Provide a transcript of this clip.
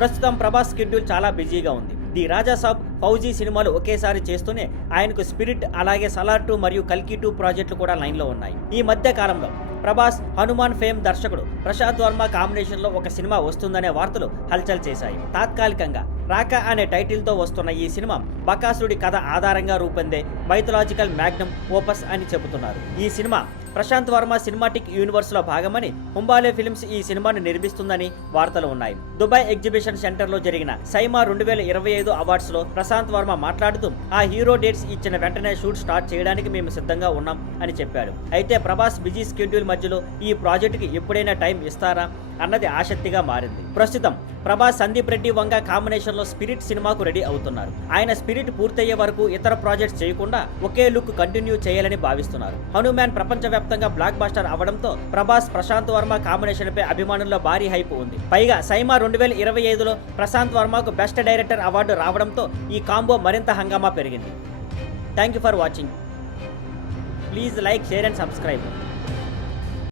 ప్రస్తుతం ప్రభాస్ షెడ్యూల్ చాలా బిజీగా ఉంది. ది రాజా సాబ్, ఫౌజీ సినిమాలు ఒకేసారి చేస్తూనే ఆయనకు స్పిరిట్, అలాగే సలార్ 2 మరియు కల్కి 2 ప్రాజెక్టులు కూడా లైన్లో ఉన్నాయి. ఈ మధ్య కాలంలో ప్రభాస్, హనుమాన్ ఫేమ్ దర్శకుడు ప్రశాంత్ వర్మ కాంబినేషన్లో ఒక సినిమా వస్తుందనే వార్తలు హల్చల్ చేశాయి. తాత్కాలికంగా రాకా అనే టైటిల్తో వస్తున్న ఈ సినిమా బకాసురుడి కథ ఆధారంగా రూపొందే మైథలాజికల్ మ్యాగ్నమ్ ఓపస్ అని చెబుతున్నారు. ఈ సినిమా ప్రశాంత్ వర్మ సినిమాటిక్ యూనివర్స్లో భాగమని హుంబాలే ఫిల్మ్స్ ఈ సినిమాను నిర్మిస్తుందని వార్తలు ఉన్నాయి. దుబాయ్ ఎగ్జిబిషన్ సెంటర్లో జరిగిన సైమా 2025 అవార్డ్స్లో ప్రశాంత్ వర్మ మాట్లాడుతూ ఆ హీరో డేట్స్ ఇచ్చిన వెంటనే షూట్ స్టార్ట్ చేయడానికి మేము సిద్ధంగా ఉన్నాం అని చెప్పాడు. అయితే ప్రభాస్ బిజీ షెడ్యూల్ మధ్యలో ఈ ప్రాజెక్టుకి ఎప్పుడైనా టైం ఇస్తారా అన్నది ఆసక్తిగా మారింది. ప్రస్తుతం ప్రభాస్, సందీప్ రెడ్డి వంగ కాంబినేషన్లో స్పిరిట్ సినిమాకు రెడీ అవుతున్నారు. ఆయన స్పిరిట్ పూర్తయ్యే వరకు ఇతర ప్రాజెక్ట్స్ చేయకుండా ఒకే లుక్ కంటిన్యూ చేయాలని భావిస్తున్నారు. హనుమాన్ ప్రపంచవ్యాప్తంగా బ్లాక్ బస్టర్ అవడంతో ప్రభాస్, ప్రశాంత్ వర్మ కాంబినేషన్ పై అభిమానుల్లో భారీ హైప్ ఉంది. పైగా సైమా 2025లో ప్రశాంత్ వర్మకు బెస్ట్ డైరెక్టర్ అవార్డు రావడంతో ఈ కాంబో మరింత హంగామా పెరిగింది. Thank you for watching. Please like, share and subscribe.